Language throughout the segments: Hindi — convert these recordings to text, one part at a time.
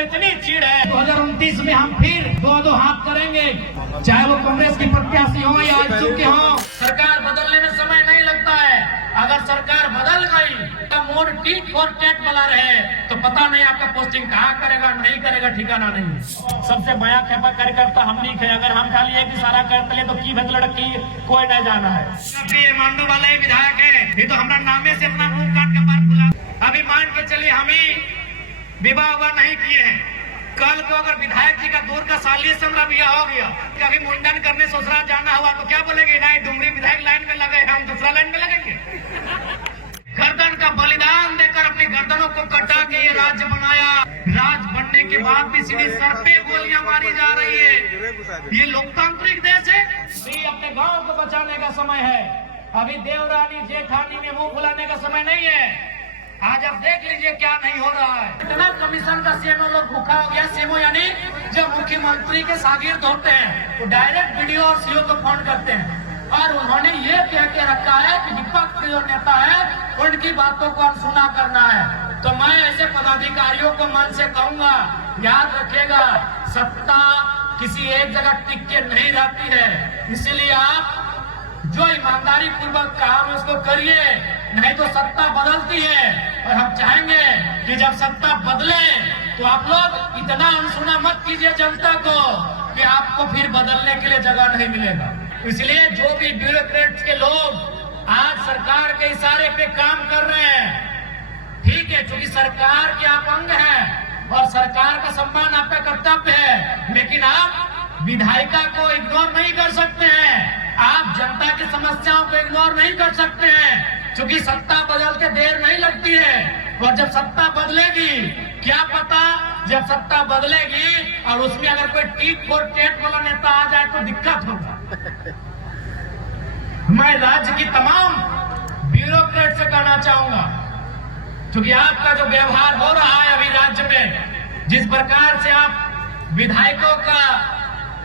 इतनी चिढ़ है। 2029 में हम फिर दो हाथ करेंगे, चाहे वो कांग्रेस की प्रत्याशी हो या आजसू के हो। सरकार बदलने में समय नहीं लगता है। अगर सरकार बदल गई तो मोड टीट फॉर टेट वाला रहे तो पता नहीं आपका पोस्टिंग कहाँ करेगा, नहीं करेगा, ठिकाना नहीं। सबसे बया खेपा कार्यकर्ता हम नहीं है। अगर हम खाली एक इशारा करते तो की भद लड़की कोई नहीं जाना है। मांडू वाले विधायक है, ये तो हमारा नामे से अपना मुंह काट के बात खुला। अभी मान के चलिए हम ही विवाह नहीं किए हैं, कल को अगर विधायक जी का दूर का सालिए से हमारा बिया हो गया, कभी मुंडन करने ससुराल जाना हुआ तो क्या बोलेंगे, नहीं डुमरी विधायक लाइन में लगे हैं, हम दूसरा लाइन में लगेंगे। गर्दन का बलिदान देकर अपनी गर्दनों को कटा के ये राज्य बनाया। राज बनने के बाद भी सीधे सर पे गोलियां मारी जा रही है। ये लोकतांत्रिक देश है। ये अपने गांव को बचाने का समय है। अभी देवरानी जेठानी में मुंह फुलाने का समय नहीं है। आज आप देख लीजिए क्या नहीं हो रहा है। इतना कमीशन का सीएमओ लोग भूखा हो गया। सीएमओ यानी जब मुख्यमंत्री के शागिर्द होते हैं तो डायरेक्ट वीडियो और सीओ को फोन करते हैं और उन्होंने ये कह के रखा है कि विपक्ष के जो नेता है उनकी बातों को अनसुना करना है। तो मैं ऐसे पदाधिकारियों को मन से कहूंगा, याद रखिएगा, सत्ता किसी एक जगह टिक के नहीं रहती है। इसीलिए आप जो ईमानदारी पूर्वक काम है उसको करिए, नहीं तो सत्ता बदलती है। और हम चाहेंगे कि जब सत्ता बदले तो आप लोग इतना अनसुना मत कीजिए जनता को कि आपको फिर बदलने के लिए जगह नहीं मिलेगा। इसलिए जो भी ब्यूरोक्रेट्स के लोग आज सरकार के इशारे पे काम कर रहे हैं, ठीक है, क्योंकि सरकार के आप अंग हैं और सरकार का सम्मान आपका कर्तव्य है, लेकिन आप विधायिका को इग्नोर नहीं कर सकते हैं। आप जनता की समस्याओं को इग्नोर नहीं कर सकते हैं, क्योंकि सत्ता बदलते देर नहीं लगती है। और जब सत्ता बदलेगी, क्या पता जब सत्ता बदलेगी और उसमें अगर कोई टीट फॉर टेट वाला नेता आ जाए तो दिक्कत होगा। मैं राज्य की तमाम ब्यूरोक्रेट से कहना चाहूंगा, क्योंकि आपका जो व्यवहार हो रहा है अभी राज्य में, जिस प्रकार से आप विधायकों का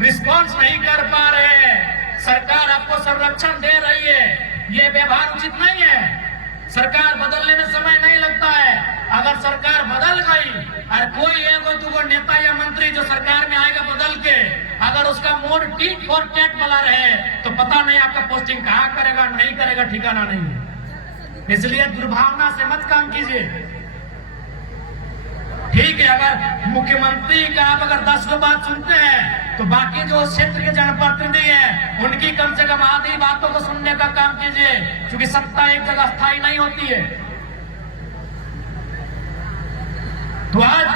रिस्पॉन्स नहीं कर पा रहे हैं, सरकार आपको संरक्षण दे रही है, ये व्यवहार उचित नहीं है। सरकार बदलने में समय नहीं लगता है। अगर सरकार बदल गई और कोई एक दो नेता या मंत्री जो सरकार में आएगा बदल के, अगर उसका मोड टीट फॉर टेट वाला रहे तो पता नहीं आपका पोस्टिंग कहाँ करेगा, नहीं करेगा, ठिकाना नहीं है। इसलिए दुर्भावना से मत काम कीजिए। ठीक है, अगर मुख्यमंत्री का आप अगर 10 को बात सुनते हैं तो बाकी जो क्षेत्र के जनप्रतिनिधि हैं उनकी कम से कम आधी बातों को सुनने का काम कीजिए, क्योंकि सत्ता एक जगह स्थायी नहीं होती है। तो आज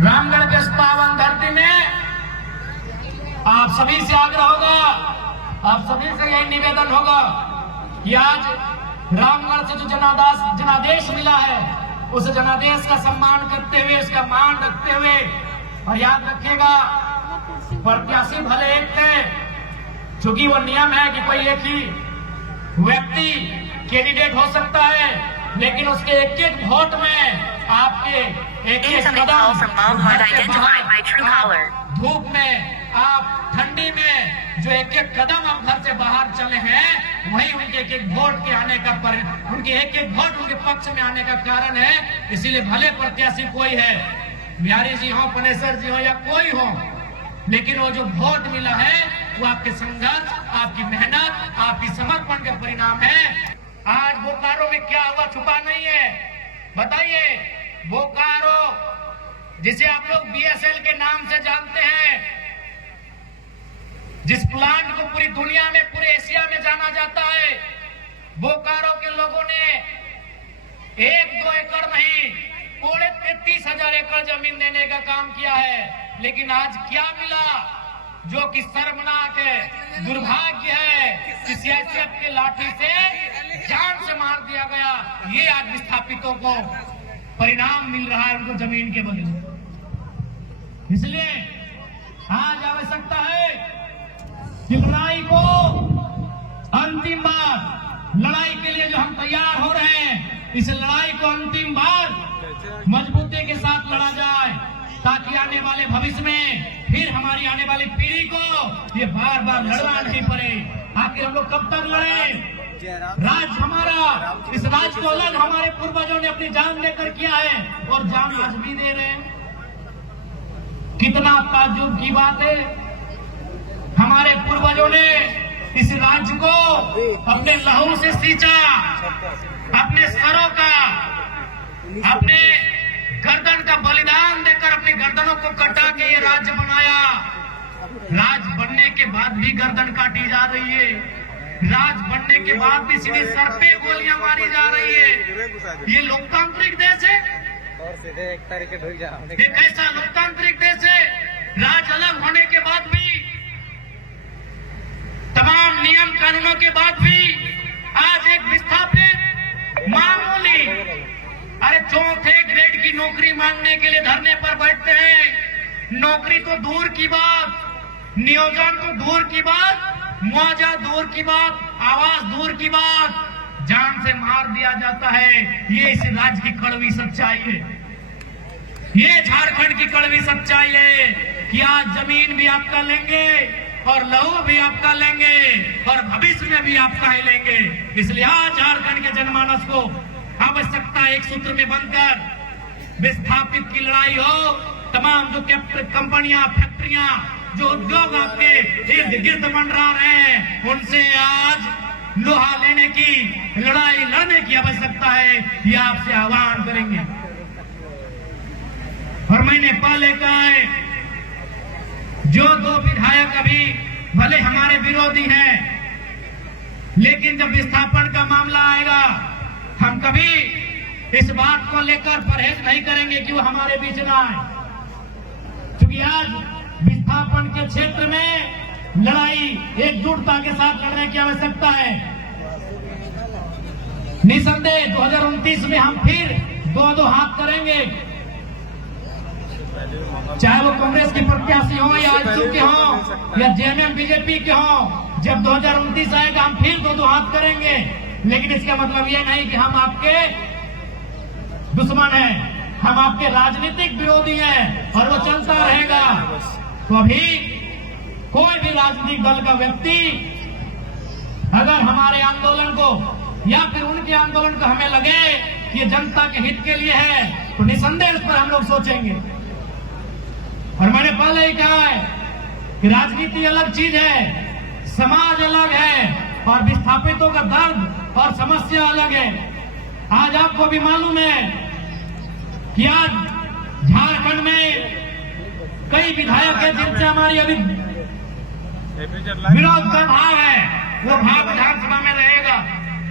रामगढ़ के इस पावन धरती में आप सभी से आग्रह होगा, आप सभी से यही निवेदन होगा कि आज रामगढ़ से जो जनादेश मिला है उस जनादेश का सम्मान करते हुए, उसका मान रखते हुए, और याद रखिएगा प्रत्याशी भले एक थे, क्योंकि वो नियम है कि कोई एक ही व्यक्ति कैंडिडेट हो सकता है, लेकिन उसके एक एक वोट में आपके एक एक कदम, धूप में, आप ठंडी में जो एक एक कदम आप घर से बाहर चले हैं, वही उनके एक एक वोट के आने का उनके एक एक वोट उनके पक्ष में आने का कारण है। इसीलिए भले प्रत्याशी कोई है, बिहारी जी हो, पनेसर जी हो या कोई हो, लेकिन वो जो वोट मिला है वो आपके संघर्ष, आपकी मेहनत, आपकी समर्पण का परिणाम है। आज बोकारो में क्या हुआ छुपा नहीं है। बताइए, बोकारो जिसे आप लोग BSL के नाम से जानते हैं, जिस प्लांट को पूरी दुनिया में, पूरे एशिया में जाना जाता है, बोकारो के लोगों ने 1-2 एकड़ नहीं, 33,000 एकड़ जमीन देने का काम किया है। लेकिन आज क्या मिला, जो कि शर्मनाक है, दुर्भाग्य है कि सियासत के लाठी से जान से मार दिया गया। ये आज विस्थापितों को परिणाम मिल रहा है, उनको जमीन के बदले। इसलिए आज आवश्यकता है कि लड़ाई को अंतिम बार, लड़ाई के लिए जो हम तैयार हो रहे हैं, इस लड़ाई को अंतिम बार मजबूती के साथ लड़ा जाए, ताकि आने वाले भविष्य में फिर हमारी आने वाली पीढ़ी को ये बार बार लड़ना नहीं पड़े। आखिर हम लोग कब तक लड़े? राज हमारा, इस राज को अलग हमारे पूर्वजों ने अपनी जान लेकर किया है और जान आज भी दे रहे हैं। कितना ताज्जुब की बात है, हमारे पूर्वजों ने इस राज्य को अपने लहू से सींचा, अपने सरों का, अपने गर्दन का बलिदान देकर अपनी गर्दनों को कटा के ये राज्य बनाया। राज बनने के बाद भी गर्दन काटी जा रही है, राज बनने के बाद भी सीधे सर पे गोलियां मारी जा रही है। ये लोकतांत्रिक देश है? ये कैसा लोकतांत्रिक देश है? राज अलग होने के बाद भी, तमाम नियम कानूनों के बाद भी आज एक विस्थापित मामूली, अरे चौथे ग्रेड की नौकरी मांगने के लिए धरने पर बैठते हैं। नौकरी तो दूर की बात, नियोजन तो दूर की बात, मुआवजा दूर की बात, आवास दूर की बात, जान से मार दिया जाता है। ये इस राज्य की कड़वी सच्चाई है, ये झारखंड की कड़वी सच्चाई है कि आज जमीन भी आपका लेंगे और लहू भी आपका लेंगे और भविष्य में भी आपका ही लेंगे। इसलिए आज झारखंड के जनमानस को आवश्यकता एक सूत्र में बनकर विस्थापित की लड़ाई हो। तमाम जो कंपनियां, फैक्ट्रियां, जो उद्योग आपके इर्द गिर्द मंडरा रहे हैं, उनसे आज लोहा लेने की लड़ाई लड़ने की आवश्यकता है, ये आपसे आह्वान करेंगे। और मैंने पहले कहा है, जो दो विधायक अभी भले हमारे विरोधी हैं, लेकिन जब विस्थापन का मामला आएगा, हम कभी इस बात को लेकर परहेज नहीं करेंगे कि वो हमारे बीच ना आए, क्योंकि आज विस्थापन के क्षेत्र में लड़ाई एकजुटता के साथ लड़ने की आवश्यकता है। निसंदेह 2029 में हम फिर दो हाथ करेंगे, चाहे वो कांग्रेस के प्रत्याशी हो या आजसू के हो या जेएमएम बीजेपी के हो। जब 2029 आएगा हम फिर दो हाथ करेंगे, लेकिन इसका मतलब ये नहीं कि हम आपके दुश्मन हैं, हम आपके राजनीतिक विरोधी हैं और वो चलता रहेगा। तो अभी कोई भी राजनीतिक दल का व्यक्ति अगर हमारे आंदोलन को या फिर उनके आंदोलन को हमें लगे कि ये जनता के हित के लिए है, तो निसंदेह इस पर हम लोग सोचेंगे। और मैंने पहले ही कहा है कि राजनीति अलग चीज है, समाज अलग है और विस्थापितों का दर्द और समस्या अलग है। आज आपको भी मालूम है कि आज झारखंड में कई विधायक हैं जिनसे हमारी अभी विरोध का भाव है। वो भाव विधानसभा में रहेगा,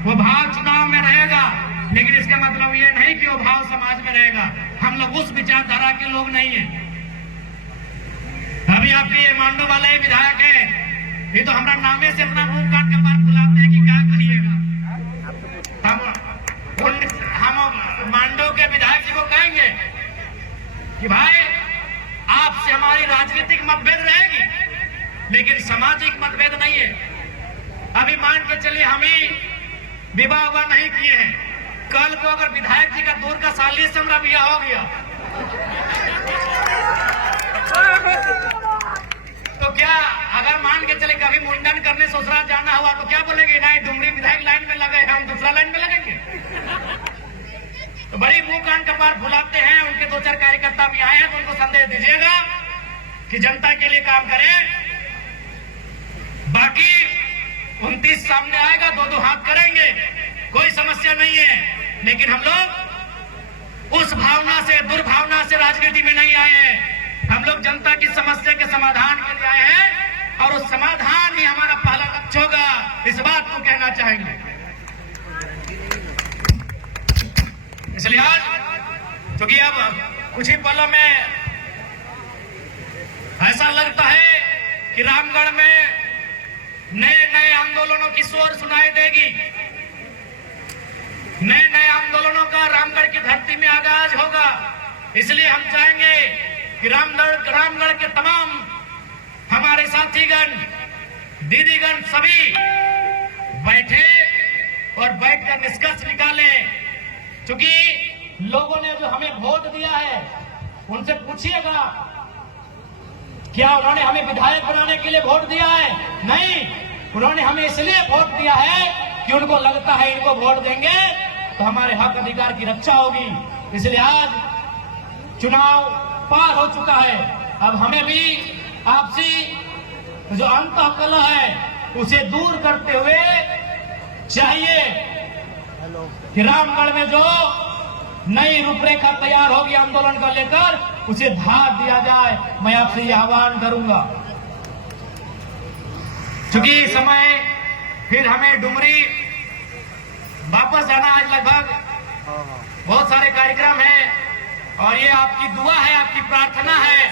वो भाव चुनाव में रहेगा, लेकिन इसका मतलब ये नहीं कि वो भाव समाज में रहेगा। हम लोग उस विचारधारा के लोग नहीं है। अभी आपके ये मांडो वाले विधायक है, ये तो हमारा नामे से अपना मुंह काट के बात बुलाते हैं कि क्या करिएगा। हम मांडो के विधायक जी को कहेंगे कि भाई आपसे हमारी राजनीतिक मतभेद रहेगी, लेकिन सामाजिक मतभेद नहीं है। अभी मान के चलिए हम ही विवाह हुआ नहीं किए हैं, कल को अगर विधायक जी का दूर का साली से हमारा ब्याह हो गया तो क्या, अगर मान के चले कभी मुंडन करने ससुराल जाना हुआ तो क्या बोलेंगे, नहीं डुमरी विधायक लाइन में लगे, हम दूसरा लाइन में लगेंगे। तो बड़ी मुंह कान कपार फुलाते हैं। उनके दो चार कार्यकर्ता भी आए हैं तो उनको संदेश दीजिएगा कि जनता के लिए काम करें। बाकी 29 सामने आएगा, दो हाथ करेंगे, कोई समस्या नहीं है। लेकिन हम लोग उस भावना से, दुर्भावना से राजनीति में नहीं आए हैं। हम लोग जनता की समस्या के समाधान के लिए आए हैं और उस समाधान ही हमारा पहला लक्ष्य होगा, इस बात को कहना चाहेंगे। इसलिए आज क्योंकि अब कुछ ही पलों में ऐसा लगता है कि रामगढ़ में नए नए आंदोलनों की शोर सुनाई देगी। नए नए आंदोलनों का रामगढ़ की धरती में आगाज होगा। इसलिए हम चाहेंगे कि रामगढ़ के तमाम हमारे साथीगण, दीदीगण सभी बैठे और बैठकर निष्कर्ष निकाले। क्योंकि लोगों ने जो हमें वोट दिया है उनसे पूछिएगा, क्या उन्होंने हमें विधायक बनाने के लिए वोट दिया है? नहीं, उन्होंने हमें इसलिए वोट दिया है कि उनको लगता है इनको वोट देंगे तो हमारे हक अधिकार की रक्षा होगी। इसलिए आज चुनाव पार हो चुका है, अब हमें भी आपसी जो अंतःकलह है उसे दूर करते हुए चाहिए कि रामगढ़ में जो नई रूपरेखा तैयार होगी आंदोलन को लेकर उसे धार दिया जाए। मैं आपसे यह आह्वान करूंगा। चूंकि समय फिर हमें डुमरी वापस जाना, आज लगभग बहुत सारे कार्यक्रम हैं और ये आपकी दुआ है, आपकी प्रार्थना है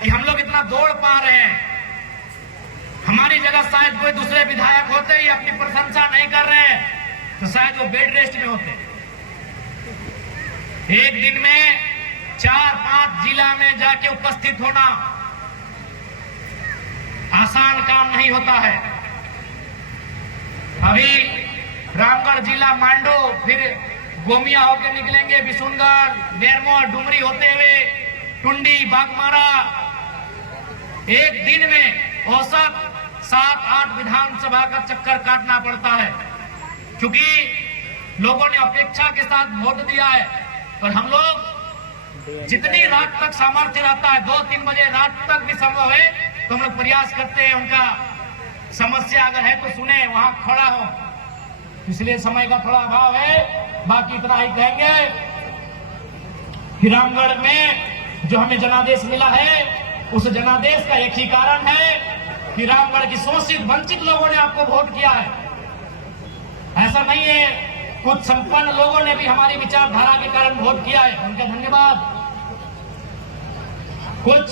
कि हम लोग इतना दौड़ पा रहे हैं। हमारी जगह शायद कोई दूसरे विधायक होते ही अपनी प्रशंसा नहीं कर रहे हैं तो शायद वो बेड रेस्ट में होते। एक दिन में 4-5 जिला में जाके उपस्थित होना आसान काम नहीं होता है। अभी रामगढ़ जिला मांडू, फिर गोमिया होकर निकलेंगे, बिशुनगढ़, बेरमो, डुमरी होते हुए टुंडी, बागमारा। एक दिन में औसत 7-8 विधानसभा का चक्कर काटना पड़ता है, क्योंकि लोगों ने अपेक्षा के साथ वोट दिया है। और हम लोग जितनी रात तक सामर्थ्य रहता है, 2-3 बजे रात तक भी संभव है तो हम लोग प्रयास करते हैं उनका समस्या अगर है तो सुने, वहां खड़ा हो। इसलिए समय का थोड़ा अभाव है। बाकी इतना ही कहेंगे कि रामगढ़ में जो हमें जनादेश मिला है उस जनादेश का एक ही कारण है कि रामगढ़ की शोषित वंचित लोगों ने आपको वोट किया है। ऐसा नहीं है, कुछ संपन्न लोगों ने भी हमारी विचारधारा के कारण वोट किया है, उनका धन्यवाद। कुछ,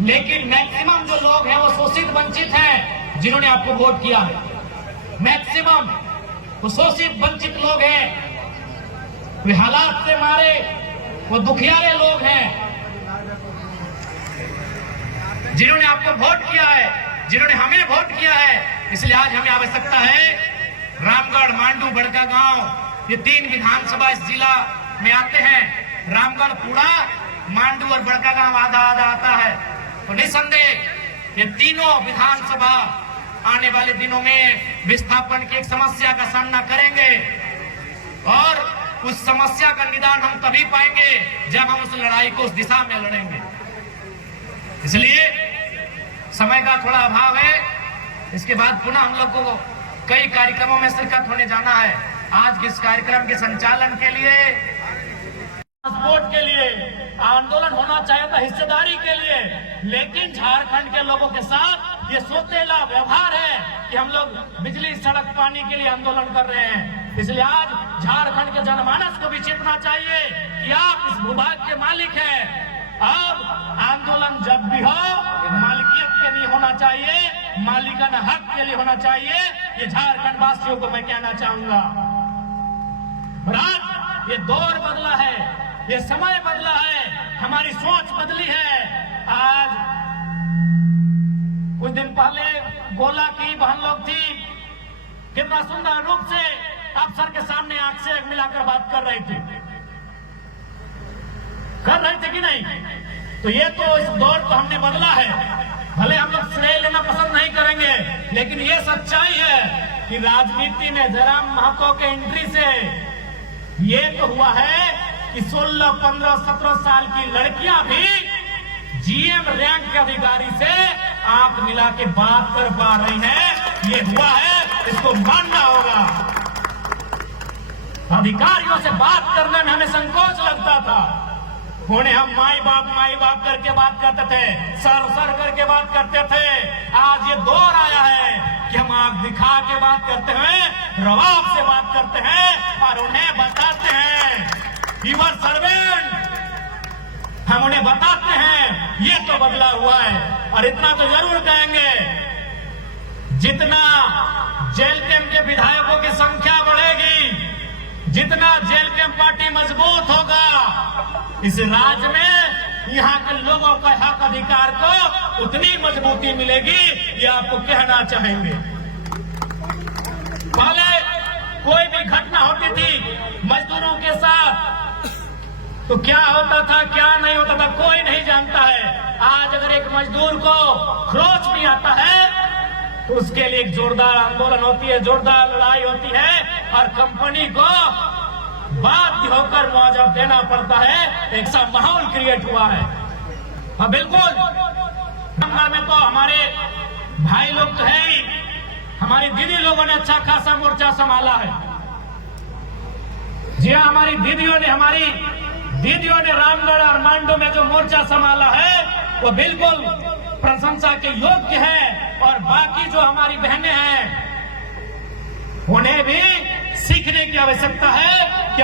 लेकिन मैक्सिमम जो लोग हैं वो शोषित वंचित हैं जिन्होंने आपको वोट किया है। मैक्सिमम वो शोषित वंचित लोग हैं, वे हालात से मारे, वो दुखियारे लोग हैं जिन्होंने आपको वोट किया है, जिन्होंने हमें वोट किया है। इसलिए आज हमें आवश्यकता है, रामगढ़, मांडू, बड़कागांव, ये 3 विधानसभा इस जिला में आते हैं। रामगढ़ पूरा, मांडू और बड़कागांव आधा आधा आता है। तो निसंदेह ये तीनों विधानसभा आने वाले दिनों में विस्थापन की एक समस्या का सामना करेंगे और उस समस्या का निदान हम तभी पाएंगे जब हम उस लड़ाई को उस दिशा में लड़ेंगे। इसलिए समय का थोड़ा अभाव है। इसके बाद पुनः हम लोग को कई कार्यक्रमों में शिरकत होने जाना है। आज इस कार्यक्रम के संचालन के लिए, ट्रांसपोर्ट के लिए आंदोलन होना चाहिए था, हिस्सेदारी के लिए, लेकिन झारखंड के लोगों के साथ ये सोतेला व्यवहार है कि हम लोग बिजली, सड़क, पानी के लिए आंदोलन कर रहे हैं। इसलिए आज झारखंड के जनमानस को भी चेतना चाहिए कि आप इस भूभाग के मालिक हैं। अब आंदोलन जब भी हो मालिकियत के लिए होना चाहिए, मालिकाना हक के लिए होना चाहिए। ये झारखंड वासियों को मैं कहना चाहूंगा। और आज ये दौर बदला है, ये समय बदला है, हमारी सोच बदली है। आज कुछ दिन पहले गोला की बहन लोग थी, कितना सुंदर रूप से अफसर के सामने आंख से आंख मिलाकर बात कर रहे थे कि नहीं? तो ये तो इस दौर को हमने बदला है। भले हम लोग श्रेय लेना पसंद नहीं करेंगे, लेकिन ये सच्चाई है कि राजनीति में जयराम महतो के एंट्री से ये तो हुआ है कि 16, 15, 17 साल की लड़कियां भी जीएम रैंक के अधिकारी से आंख मिला के बात कर पा रही हैं। ये हुआ है, इसको मानना होगा। अधिकारियों से बात करने में हमें संकोच लगता था। होने हम माई बाप करके बात करते थे, सर करके बात करते थे। आज ये दौर आया है कि हम आंख दिखा के बात करते हैं, रवाब से बात करते हैं और उन्हें बताते हैं यूर सर्वेंट। हम उन्हें बताते हैं ये तो बदला हुआ है। और इतना तो जरूर कहेंगे, जितना जेल कैंप के विधायकों की संख्या बढ़ेगी, जितना जेल कैंप पार्टी मजबूत होगा, इस राज्य में यहाँ के लोगों का हक अधिकार को उतनी मजबूती मिलेगी। ये आपको कहना चाहेंगे। पहले कोई भी घटना होती थी मजदूरों के साथ तो क्या होता था, क्या नहीं होता था, कोई नहीं जानता है। आज अगर एक मजदूर को खरोच भी आता है तो उसके लिए एक जोरदार आंदोलन होती है, जोरदार लड़ाई होती है और कंपनी को बाध्य होकर मुआवजा देना पड़ता है। एक सा माहौल क्रिएट हुआ है। हाँ बिल्कुल, गंगा में तो हमारे भाई लोग तो है ही, हमारी दीदी लोगों ने अच्छा खासा मोर्चा संभाला है। जी हाँ, हमारी दीदियों ने रामगढ़ और मांडू में जो मोर्चा संभाला है वो बिल्कुल प्रशंसा के योग्य है। और बाकी जो हमारी बहनें हैं उन्हें भी सीखने की आवश्यकता है कि